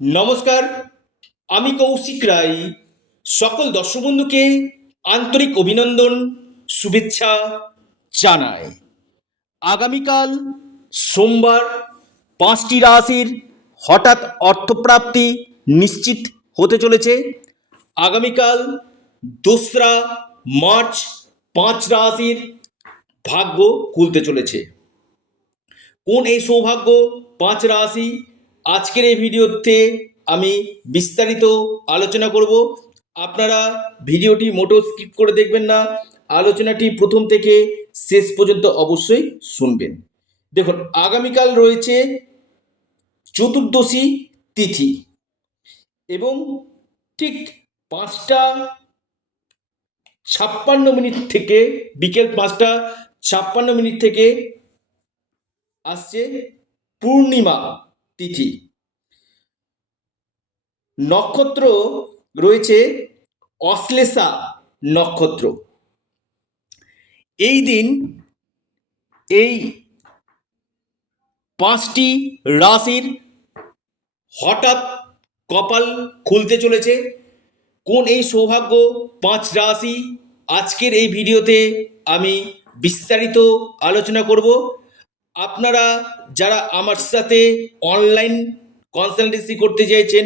নমস্কার, আমি কৌশিক রায়। সকল দর্শক বন্ধুকে আন্তরিক অভিনন্দন, শুভেচ্ছা জানাই। আগামীকাল সোমবার 5টি রাশির হঠাৎ অর্থপ্রাপ্তি নিশ্চিত হতে চলেছে। আগামীকাল 2রা মার্চ 5 রাশির ভাগ্য খুলতে চলেছে। কোন এই সৌভাগ্য 5 রাশি, আজকের এই ভিডিওতে আমি বিস্তারিত আলোচনা করব। আপনারা ভিডিওটি মোটেও স্কিপ করে দেখবেন না, আলোচনাটি প্রথম থেকে শেষ পর্যন্ত অবশ্যই শুনবেন। দেখুন, আগামীকাল রয়েছে চতুর্দশী তিথি এবং ঠিক 5টা 56 মিনিট থেকে বিকেল 5টা 56 মিনিট থেকে আসছে পূর্ণিমা তিথি। নক্ষত্র রয়েছে অশ্লেষা নক্ষত্র। এই দিন এই 5টি রাশির হঠাৎ কপাল খুলতে চলেছে। কোন এই সৌভাগ্য 5 রাশি, আজকের এই ভিডিওতে আমি বিস্তারিত আলোচনা করব। আপনারা যারা আমার সাথে অনলাইন কনসালটেন্সি করতে চাইছেন,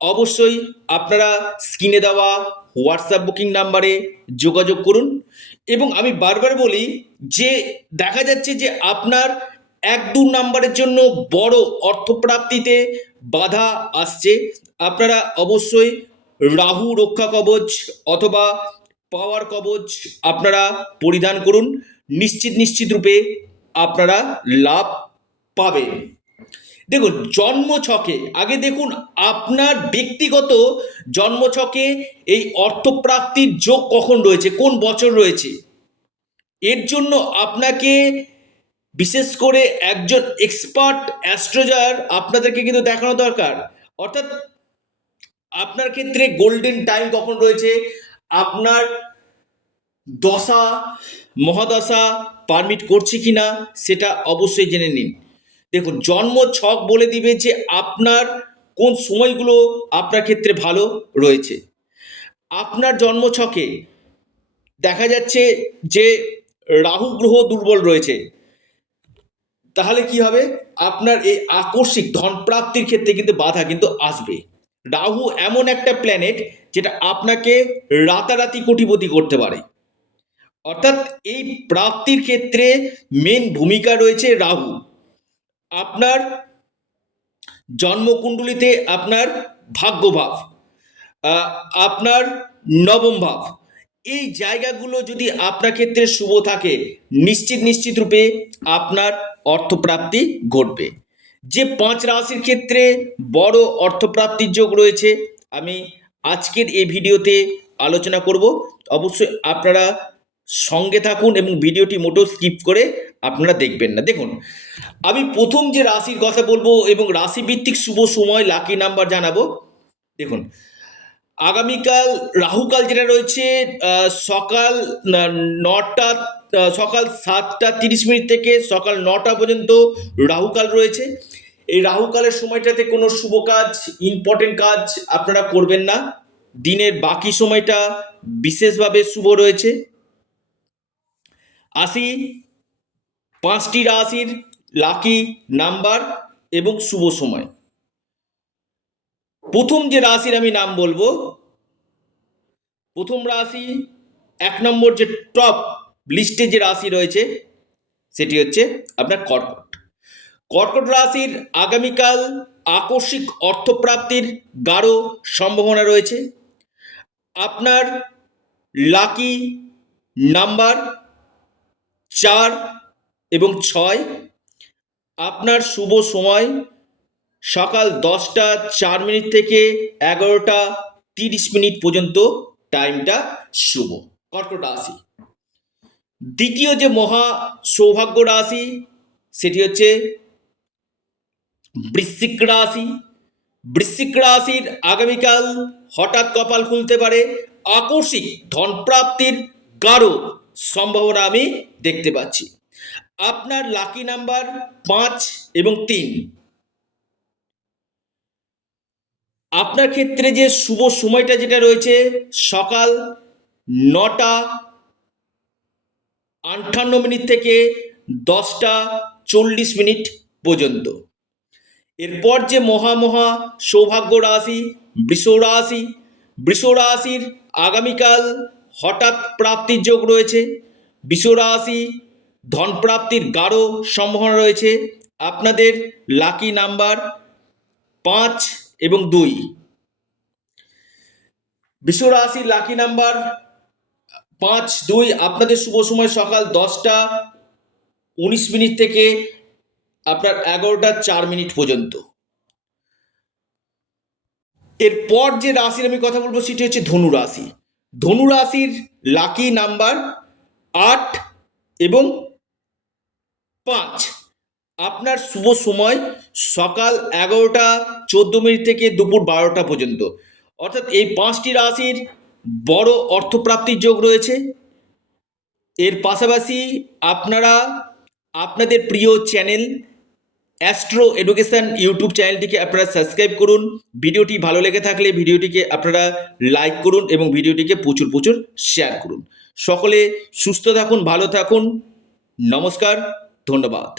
অবশ্যই আপনারা স্ক্রিনে দেওয়া হোয়াটসঅ্যাপ বুকিং নাম্বারে যোগাযোগ করুন। এবং আমি বারবার বলি যে দেখা যাচ্ছে যে আপনার 1-2 নাম্বারের জন্য বড় অর্থপ্রাপ্তিতে বাধা আসছে। আপনারা অবশ্যই রাহু রক্ষা কবচ অথবা পাওয়ার কবচ আপনারা পরিধান করুন। নিশ্চিত রূপে আপনারা লাভ পাবেন। দেখুন, জন্মছকে আগে দেখুন আপনার ব্যক্তিগত জন্মছকে এই অর্থপ্রাপ্তির যোগ কখন রয়েছে, কোন বছর রয়েছে। এর জন্য আপনাকে বিশেষ করে একজন এক্সপার্ট অ্যাস্ট্রোলজার আপনাদেরকে কিন্তু দেখানো দরকার। অর্থাৎ আপনার ক্ষেত্রে গোল্ডেন টাইম কখন রয়েছে, আপনার দশা মহাদশা পারমিট করছে কিনা সেটা অবশ্যই জেনে নিন। দেখুন, জন্ম ছক বলে দিবে যে আপনার কোন সময়গুলো আপনার ক্ষেত্রে ভালো রয়েছে। আপনার জন্ম ছকে দেখা যাচ্ছে যে রাহু গ্রহ দুর্বল রয়েছে, তাহলে কি হবে, আপনার এই আকস্মিক ধন প্রাপ্তির ক্ষেত্রে কিন্তু বাধা কিন্তু আসবে। রাহু এমন একটা প্ল্যানেট যেটা আপনাকে রাতারাতি কোটিপতি করতে পারে। অর্থাৎ এই প্রাপ্তির ক্ষেত্রে মেন ভূমিকা রয়েছে রাহু। আপনার জন্মকুণ্ডলিতে আপনার ভাগ্যভাব, আপনার নবম ভাব, এই জায়গাগুলো যদি আপনার ক্ষেত্রে শুভ থাকে, নিশ্চিত রূপে আপনার অর্থপ্রাপ্তি ঘটবে। যে 5 রাশির ক্ষেত্রে বড় অর্থপ্রাপ্তির যোগ রয়েছে, আমি আজকের এই ভিডিওতে আলোচনা করব। অবশ্যই আপনারা সঙ্গে থাকুন এবং ভিডিওটি মোটেও স্কিপ করে আপনারা দেখবেন না। দেখুন, আমি প্রথম যে রাশির কথা বলবো এবং রাশিভিত্তিক শুভ সময় লাকি নাম্বার জানাবো। দেখুন, আগামীকাল রাহুকাল যেটা রয়েছে সকাল 9টা, সকাল 7টা 30 মিনিট থেকে সকাল 9টা পর্যন্ত রাহুকাল রয়েছে। এই রাহুকালের সময়টাতে কোনো শুভ কাজ, ইম্পর্টেন্ট কাজ আপনারা করবেন না। দিনের বাকি সময়টা বিশেষভাবে শুভ রয়েছে। আসি 5টি রাশির লাকি নাম্বার এবং শুভ সময়। প্রথম যে রাশির আমি নাম বলবো, প্রথম রাশি 1 নম্বর যে টপ লিস্টে যে রাশি রয়েছে সেটি হচ্ছে আপনার কর্কট। কর্কট রাশির আগামীকাল আকস্মিক অর্থপ্রাপ্তির গাঢ় সম্ভাবনা রয়েছে। আপনার লাকি নাম্বার 4 এবং 6। আপনার শুভ সময় সকাল 10টা 4 মিনিট থেকে 11টা 30 মিনিট পর্যন্ত টাইমটা শুভ। কর্কট রাশি। দ্বিতীয় যে মহা সৌভাগ্য রাশি সেটি হচ্ছে বৃশ্চিক রাশি। বৃশ্চিক রাশির আগামীকাল হঠাৎ কপাল খুলতে পারে, আকস্মিক ধন প্রাপ্তির গাঢ় সম্ভাবনা আমি দেখতে পাচ্ছি। আপনার লাকি নাম্বার 5 এবং 3। আপনার ক্ষেত্রে যে শুভ সময়টা যেটা রয়েছে সকাল 9:58 থেকে 10:40 পর্যন্ত। এরপর যে মহা সৌভাগ্য রাশি বৃষ রাশি, বৃষ রাশির আগামীকাল হঠাৎ প্রাপ্তির যোগ রয়েছে। বৃষ রাশি ধন প্রাপ্তির গাঢ় সম্ভাবনা রয়েছে। আপনাদের লাকি নাম্বার 5 এবং 2। বৃষ রাশির লাকি নাম্বার 5, 2। আপনাদের শুভ সময় সকাল 10:19 থেকে আপনার 11:04 পর্যন্ত। এরপর যে রাশির আমি কথা বলবো সেটি হচ্ছে ধনু রাশি। ধনু রাশির লাকি নাম্বার 8 এবং 5। আপনার শুভ সময় সকাল 11:14 থেকে দুপুর 12টা পর্যন্ত। অর্থাৎ এই 5টি রাশির বড় অর্থপ্রাপ্তির যোগ রয়েছে। এর পাশাপাশি আপনারা আপনাদের প্রিয় চ্যানেল অ্যাস্ট্রো এডুকেশন ইউটিউব চ্যানেলটিকে আপনারা সাবস্ক্রাইব করুন। ভিডিওটি ভালো লেগে থাকলে ভিডিওটিকে আপনারা লাইক করুন এবং ভিডিওটিকে প্রচুর শেয়ার করুন। সকলে সুস্থ থাকুন, ভালো থাকুন। নমস্কার, ধন্যবাদ।